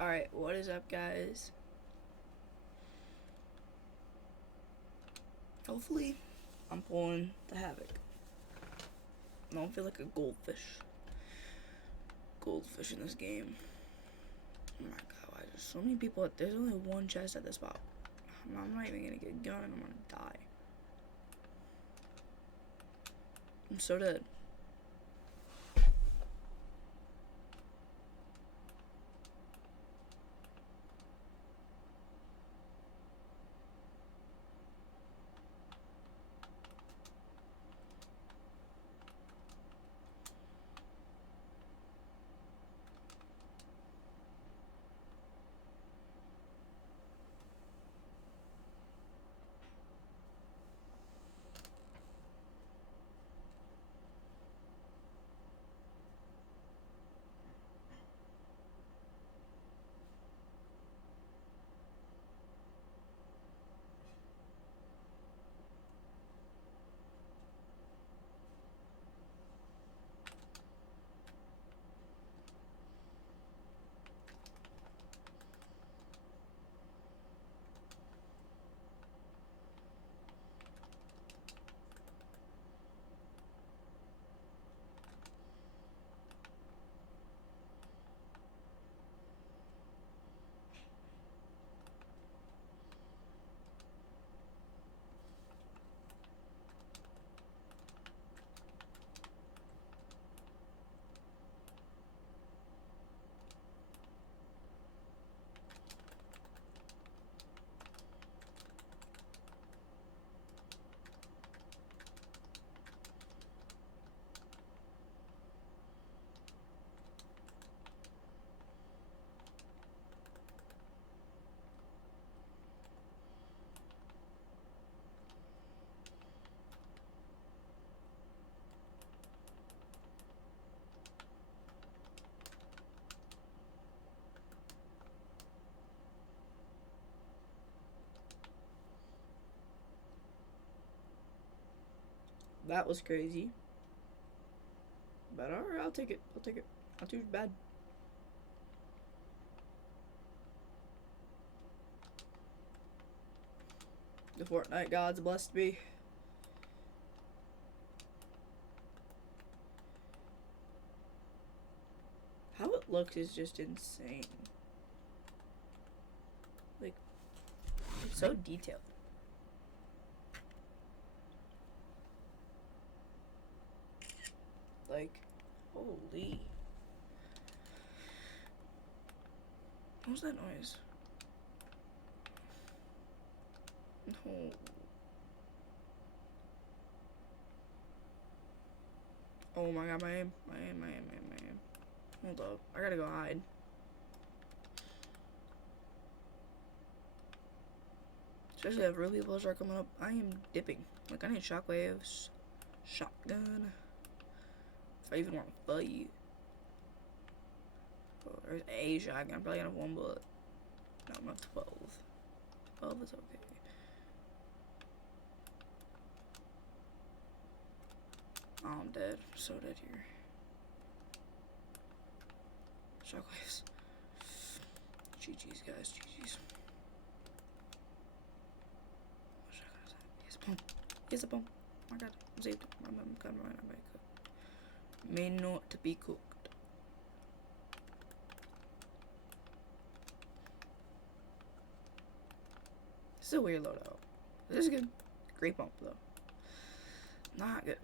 Alright, what is up, guys? Hopefully, I'm pulling the Havoc. I don't feel like a goldfish. Goldfish in this game. Oh my god, why there's so many people? There's only one chest at this spot. I'm not even gonna get a gun, I'm gonna die. I'm so dead. That was crazy. But alright, I'll take it. I'll take it. Not too bad. The Fortnite gods blessed me. How it looks is just insane. Like, it's so detailed. Like, holy. What was that noise? No. Oh my god, my aim. Hold up. I gotta go hide. Especially if real people start coming up. I am dipping. Like, I need shockwaves. Shotgun. If I even want to fight. Oh, there's a shotgun. I'm probably gonna have one bullet. No, I'm not 12. 12 is okay. Oh, I'm dead. I'm so dead here. Shockwaves. GG's, guys. GG's. What shotgun is that? Yes, pump. Yes, a pump. Oh my god. I'm saved. I'm coming right. I'm cooked. May not to be cooked. This is a weird loadout. This is good. Great pump, though. Not good.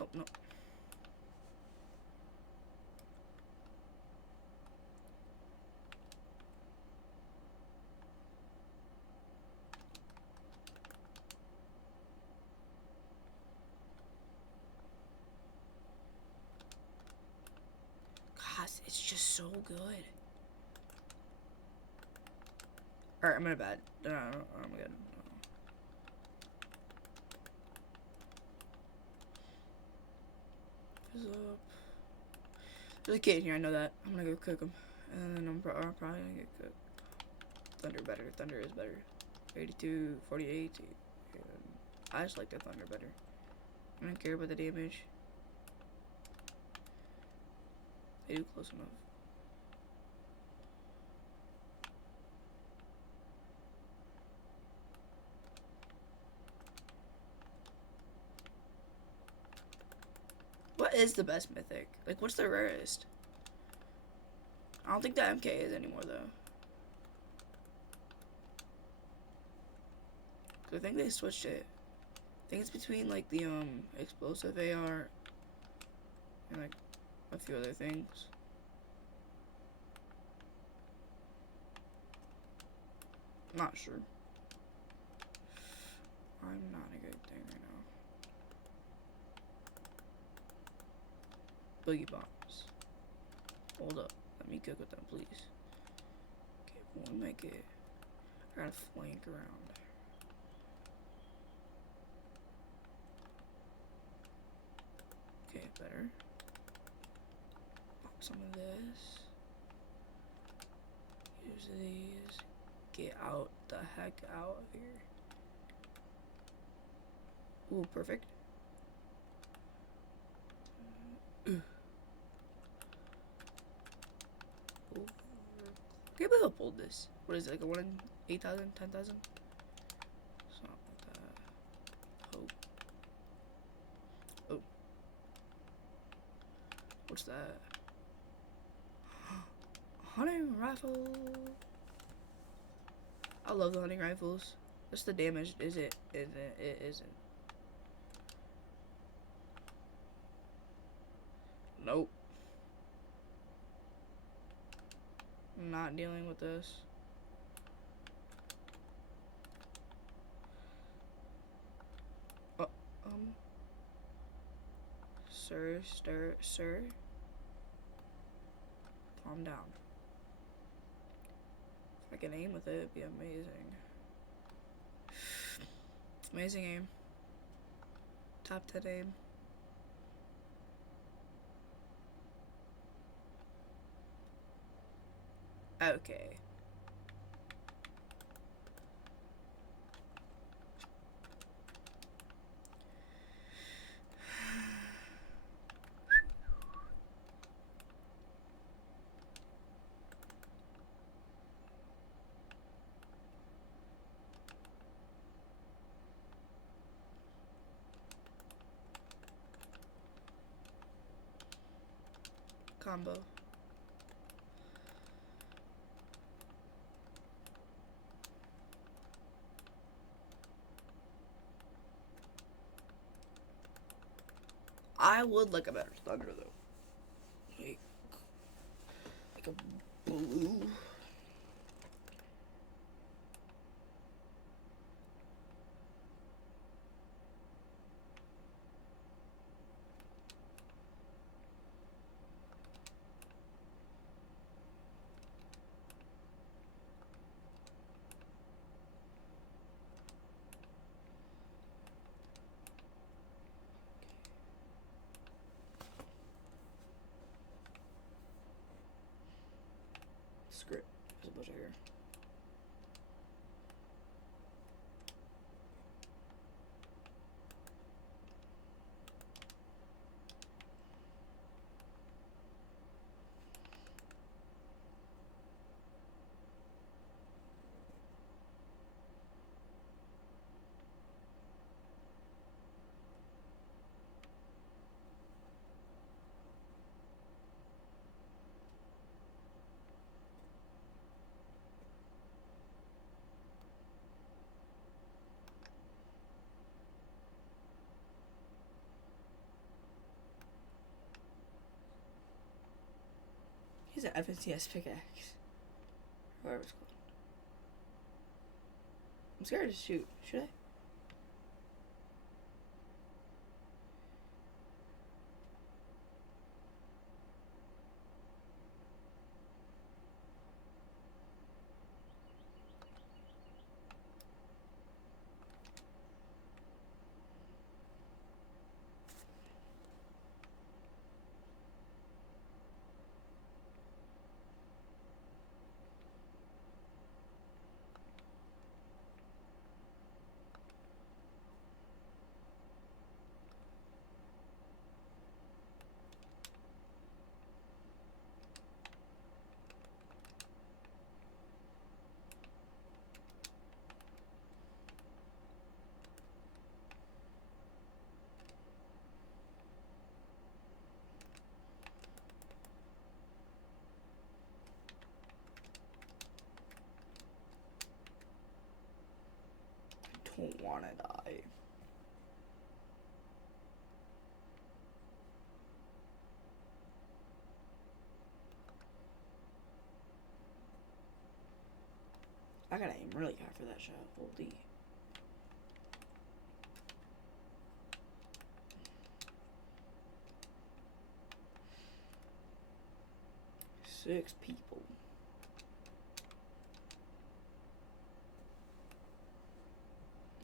Oh, no. God, it's just so good. Alright, I'm in a bad. No, I'm good. No. is up. There's a kid in here, I know that. I'm gonna go cook him. And then I'm probably gonna get cooked. Thunder better. Thunder is better. 82, 48. I just like the thunder better. I don't care about the damage. They do close enough. What is the best mythic? Like, what's the rarest? I don't think the MK is anymore, though. I think they switched it. I think it's between, like, the, explosive AR and, like, a few other things. Not sure. I'm not a good thing right now. Boogie bombs. Hold up. Let me cook with them, please. Okay, we'll make it. I gotta flank around. Okay, better. Pop some of this. Use these. Get out the heck out of here. Ooh, perfect. Ooh. Can't believe I pulled this. What is it, like a 1 in 8,000, 10,000? Something like that. Oh. Oh. What's that? Hunting rifle. I love the hunting rifles. What's the damage? Is it? It isn't. Nope. I'm not dealing with this. Sir. Calm down. If I can aim with it, it'd be amazing. Amazing aim. Top 10 aim. Okay. Combo. I would like a better thunder though. Like a blue. Script. There's a bunch of here. He's an FNCS pickaxe. Whatever it's called. I'm scared to shoot. Should I? don't want to die. I gotta aim really high for that shot. Holy. Six people.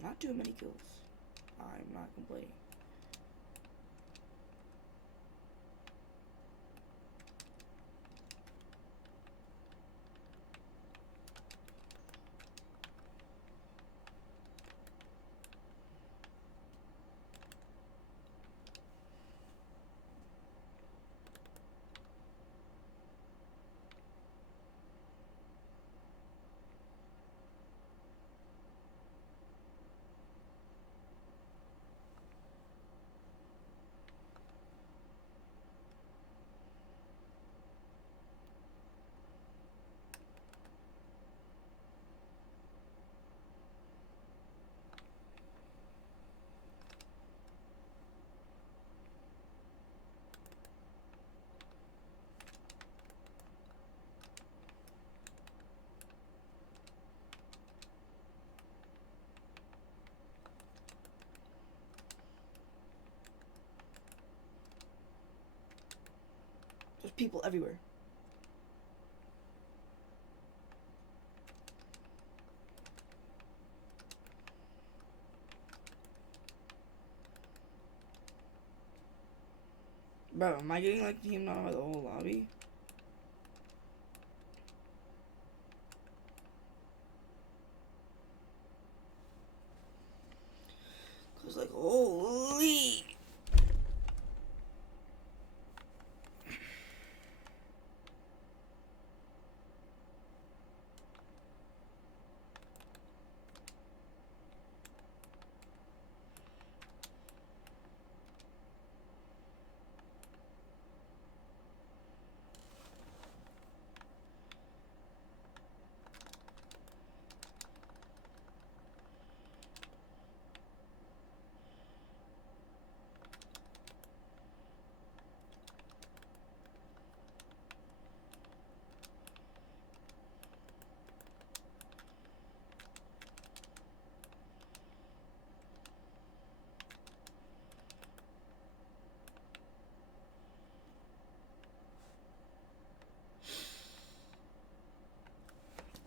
Not too many kills. I'm not complaining. There's people everywhere. Bro, am I getting like teamed out by the whole lobby? Cause like, holy.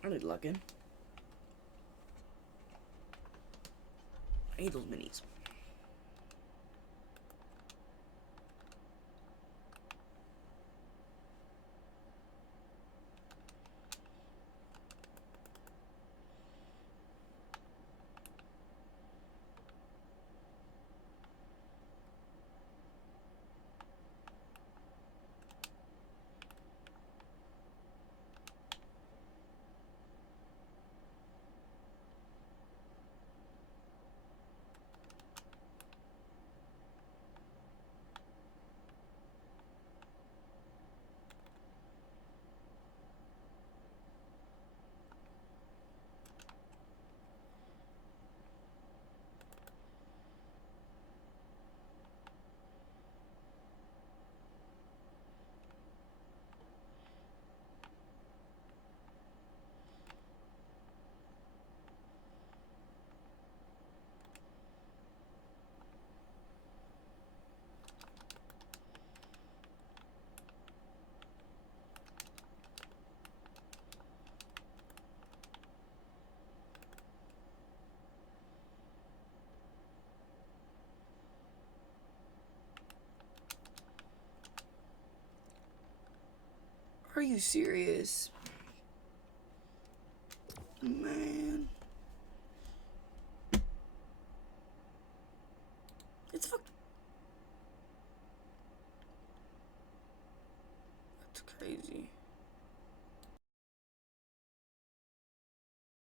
I need luck in. I need those minis. Are you serious? Man. It's fucked.